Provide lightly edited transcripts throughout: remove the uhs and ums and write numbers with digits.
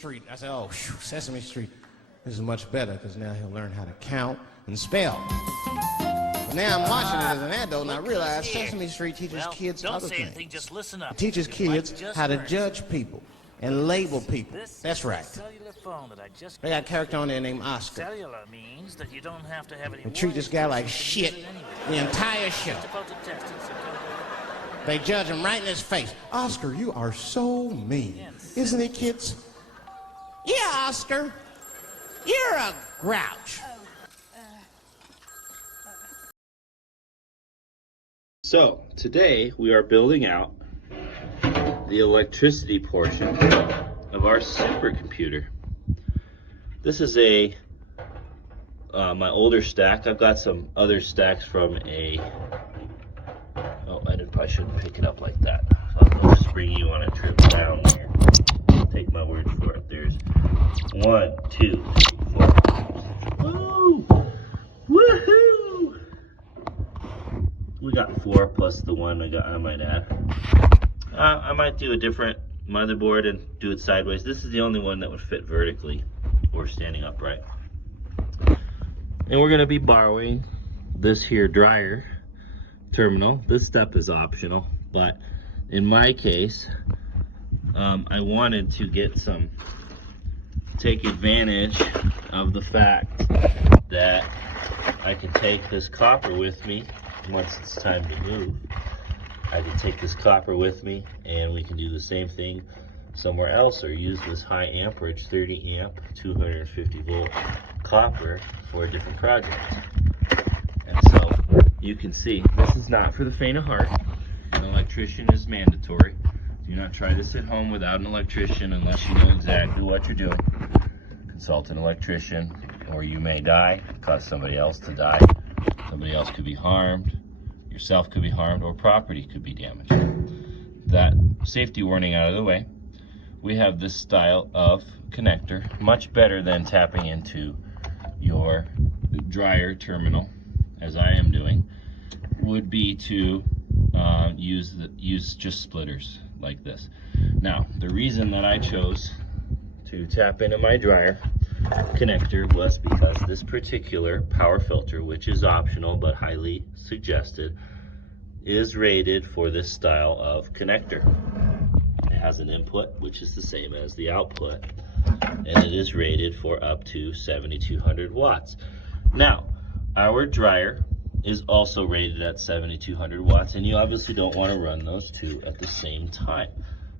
Street. I said, oh, phew, Sesame Street. This is much better because now he'll learn how to count and spell. But now I'm watching it as an adult and I realize Sesame Street teaches kids other things. Anything, just listen up. It teaches kids how to judge people and label people. That's right. They got a character on there named Oscar. Cellular means that you don't have to have any. They treat this guy like shit the entire show. They judge him right in his face. Oscar, you are so mean. Isn't it, kids? Yeah, Oscar. You're a grouch. So, today we are building out the electricity portion of our supercomputer. This is my older stack. I've got some other stacks from I shouldn't pick it up like that. So I'll just bring you on a trip down here. Take my word for it. There's 1, 2, 3, 4. Woo! Woohoo! We got 4 plus the 1 I might add. I might do a different motherboard and do it sideways. This is the only one that would fit vertically or standing upright. And we're going to be borrowing this here dryer terminal. This step is optional, but in my case, I wanted to take advantage of the fact that I can take this copper with me once it's time to move. I can take this copper with me and we can do the same thing somewhere else or use this high amperage 30 amp 250 volt copper for a different project. And so you can see this is not for the faint of heart. An electrician is mandatory. Do not try this at home without an electrician unless you know exactly what you're doing. Consult an electrician or you may die, cause somebody else to die. Somebody else could be harmed, yourself could be harmed, or property could be damaged. That safety warning out of the way, we have this style of connector, much better than tapping into your dryer terminal, as I am doing, would be to use just splitters like this. Now, the reason that I chose to tap into my dryer connector was because this particular power filter, which is optional but highly suggested, is rated for this style of connector. It has an input which is the same as the output, and it is rated for up to 7,200 watts. Now, our dryer is also rated at 7,200 watts, and you obviously don't want to run those two at the same time.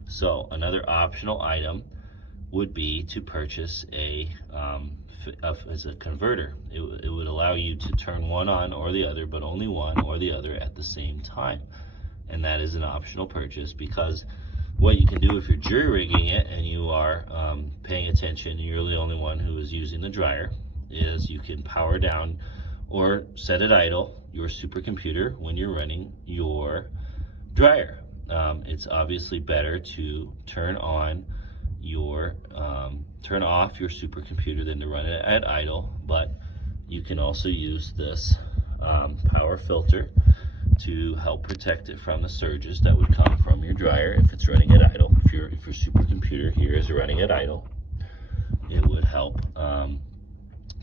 So another optional item would be to purchase as a converter. It would allow you to turn one on or the other, but only one or the other at the same time. And that is an optional purchase, because what you can do if you're jury rigging it and you are paying attention, you're the only one who is using the dryer, is you can power down or set it idle your supercomputer when you're running your dryer. It's obviously better to turn off your supercomputer than to run it at idle, but you can also use this power filter to help protect it from the surges that would come from your dryer if it's running at idle. If your supercomputer here is running at idle, it would help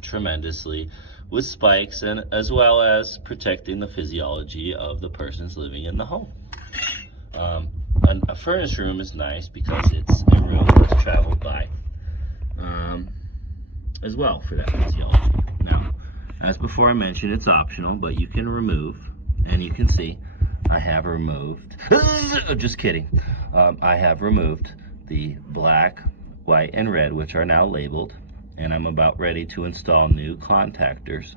tremendously with spikes, and as well as protecting the physiology of the persons living in the home. A furnace room is nice because it's a room that's traveled by as well for that physiology. Now, as before I mentioned, it's optional, but you can remove, and you can see I have removed, just kidding, I have removed the black, white, and red, which are now labeled, and I'm about ready to install new contactors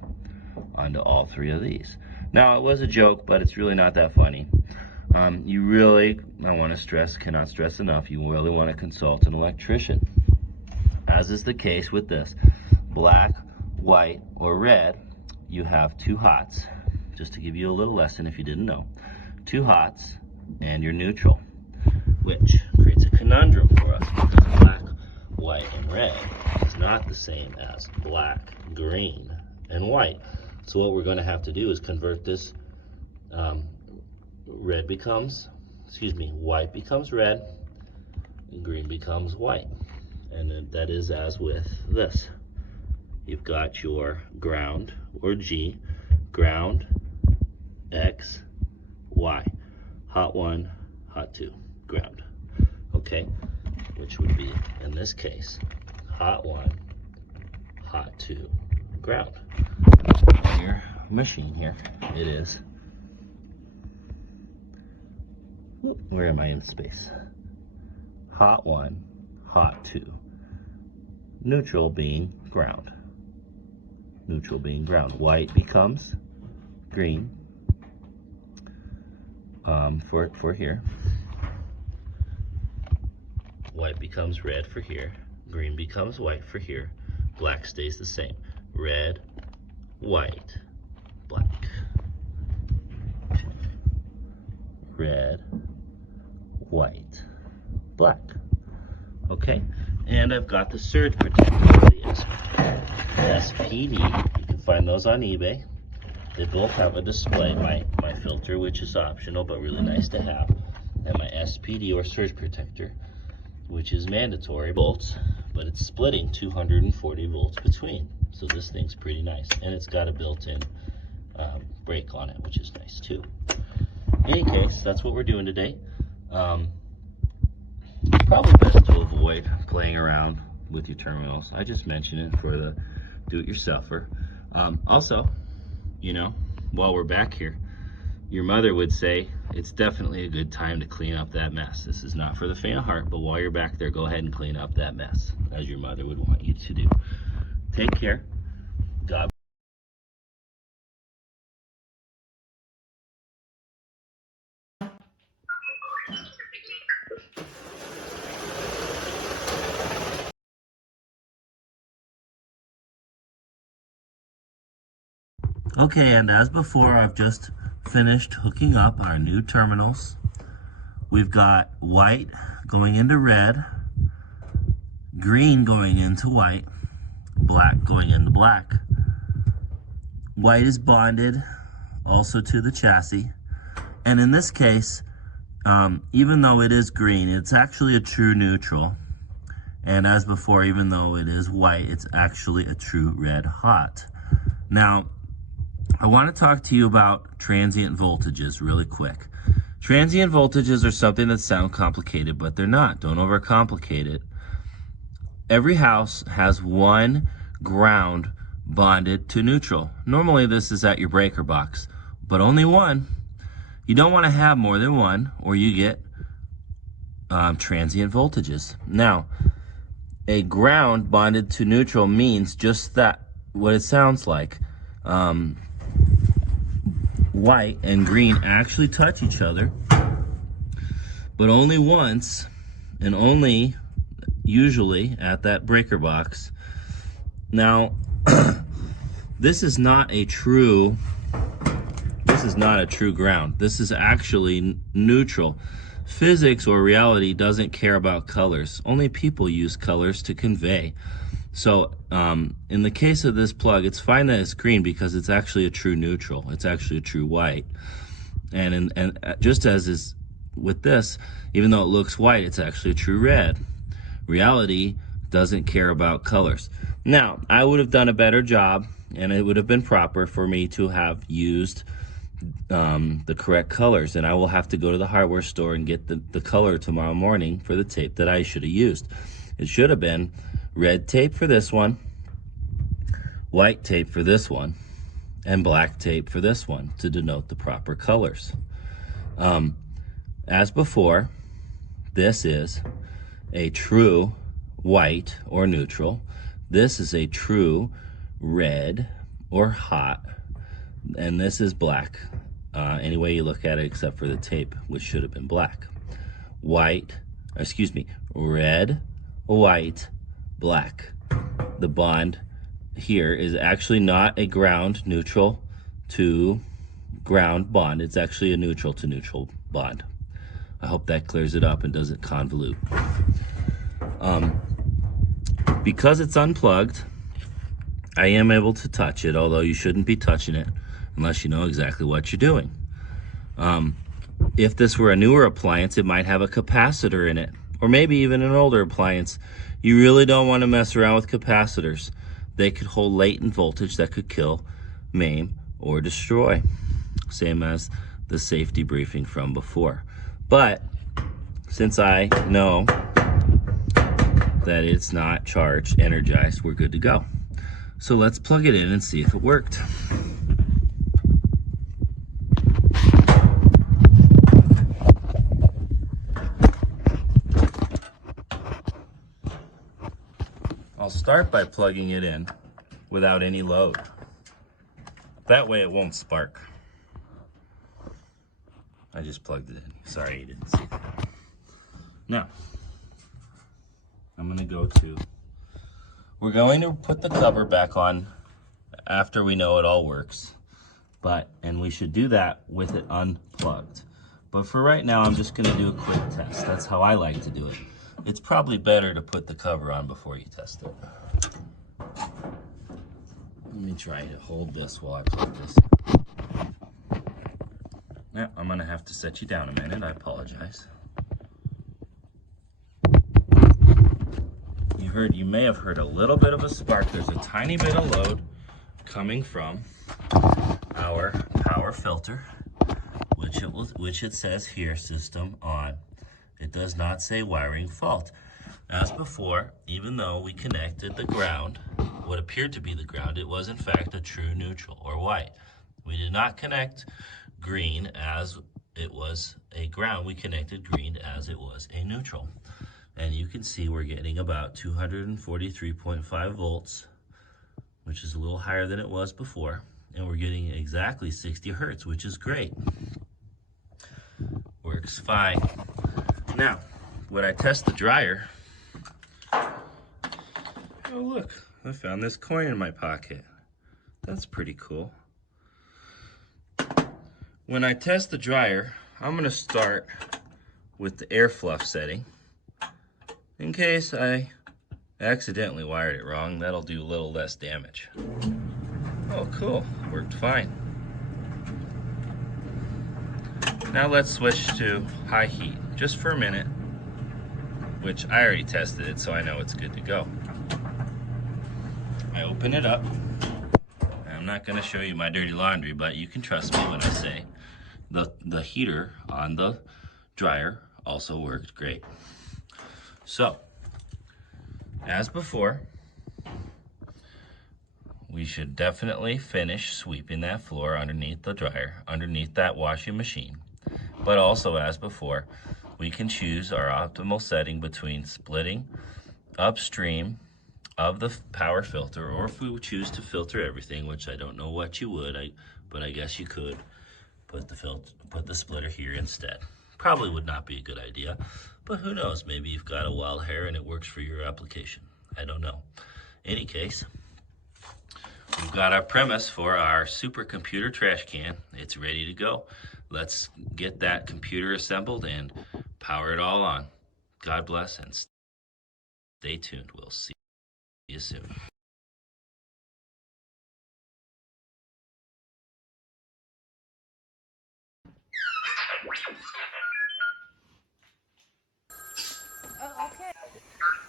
onto all 3 of these. Now, it was a joke, but it's really not that funny. You really, cannot stress enough, you really want to consult an electrician. As is the case with this, black, white, or red, you have 2 hots. Just to give you a little lesson if you didn't know. 2 hots and your neutral, which creates a conundrum for us because black, white, and red is not the same as black, green, and white. So what we're going to have to do is convert this white becomes red, and green becomes white. and that is as with this. You've got your ground, or G, ground, X, Y, hot 1, hot 2, ground. Okay, which would be, in this case, hot 1, hot 2, ground. On your machine here, it is, where am I in space? Hot 1, hot 2, neutral being ground. Neutral being ground. White becomes green for here. White becomes red for here. Green becomes white for here. Black stays the same. Red, white, black. Red, white, black. Okay, and I've got the surge protector for the SPD. You can find those on eBay. They both have a display. My filter, which is optional but really nice to have, and my SPD, or surge protector, which is mandatory volts, but it's splitting 240 volts between. So this thing's pretty nice, and it's got a built-in brake on it, which is nice too. In any case, that's what we're doing today. Probably best to avoid playing around with your terminals. I just mentioned it for the do-it-yourselfer. Also, you know, while we're back here, your mother would say it's definitely a good time to clean up that mess. This is not for the faint of heart, but while you're back there, go ahead and clean up that mess, as your mother would want you to do. Take care. God. Okay, and as before, I've just finished hooking up our new terminals. We've got white going into red, green going into white, black going into black. White is bonded also to the chassis. And in this case, even though it is green, it's actually a true neutral. And as before, even though it is white, it's actually a true red hot. Now, I want to talk to you about transient voltages really quick. Transient voltages are something that sound complicated, but they're not. Don't overcomplicate it. Every house has one ground bonded to neutral. Normally this is at your breaker box, but only one. You don't want to have more than one, or you get transient voltages. Now, a ground bonded to neutral means just that, what it sounds like. White and green actually touch each other, but only once, and only usually at that breaker box. Now, this is not a true ground. This is actually neutral. Physics or reality doesn't care about colors. Only people use colors to convey. So in the case of this plug, it's fine that it's green because it's actually a true neutral. It's actually a true white. And just as is with this, even though it looks white, it's actually a true red. Reality doesn't care about colors. Now, I would have done a better job, and it would have been proper for me to have used the correct colors. And I will have to go to the hardware store and get the color tomorrow morning for the tape that I should have used. It should have been red tape for this one, white tape for this one, and black tape for this one to denote the proper colors. As before, this is a true white or neutral. This is a true red or hot, and this is black. Any way you look at it except for the tape, which should have been black. Red, white, black. The bond here is actually not a ground neutral to ground bond. It's actually a neutral to neutral bond. I hope that clears it up and doesn't convolute. Because it's unplugged, I am able to touch it, although you shouldn't be touching it unless you know exactly what you're doing. If this were a newer appliance, it might have a capacitor in it, or maybe even an older appliance, you really don't want to mess around with capacitors. They could hold latent voltage that could kill, maim, or destroy. Same as the safety briefing from before. But since I know that it's not charged, energized, we're good to go. So let's plug it in and see if it worked. I'll start by plugging it in without any load. That way it won't spark. I just plugged it in. Sorry you didn't see that. Now, I'm gonna we're going to put the cover back on after we know it all works. And we should do that with it unplugged. But for right now, I'm just gonna do a quick test. That's how I like to do it. It's probably better to put the cover on before you test it. Let me try to hold this while I plug this in. Yeah, I'm gonna have to set you down a minute, I apologize. You may have heard a little bit of a spark. There's a tiny bit of load coming from our power filter, which it says here, system on. It does not say wiring fault. As before, even though we connected the ground, what appeared to be the ground, it was in fact a true neutral or white. We did not connect green as it was a ground. We connected green as it was a neutral. And you can see we're getting about 243.5 volts, which is a little higher than it was before. And we're getting exactly 60 hertz, which is great. Works fine. Now, when I test the dryer, oh look, I found this coin in my pocket. That's pretty cool. When I test the dryer, I'm gonna start with the air fluff setting. In case I accidentally wired it wrong, that'll do a little less damage. Oh, cool, worked fine. Now let's switch to high heat, just for a minute, which I already tested it, so I know it's good to go. I open it up. I'm not gonna show you my dirty laundry, but you can trust me when I say the heater on the dryer also worked great. So, as before, we should definitely finish sweeping that floor underneath the dryer, underneath that washing machine. But also, as before, we can choose our optimal setting between splitting upstream of the power filter, or if we choose to filter everything, which I don't know what you would, but I guess you could put the splitter here instead. Probably would not be a good idea, but who knows, maybe you've got a wild hair and it works for your application. I don't know. Any case, we've got our premise for our supercomputer trash can. It's ready to go. Let's get that computer assembled and power it all on. God bless and stay tuned. We'll see you soon.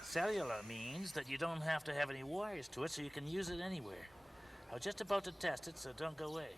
Cellular means that you don't have to have any wires to it, so you can use it anywhere. I was just about to test it, so don't go away.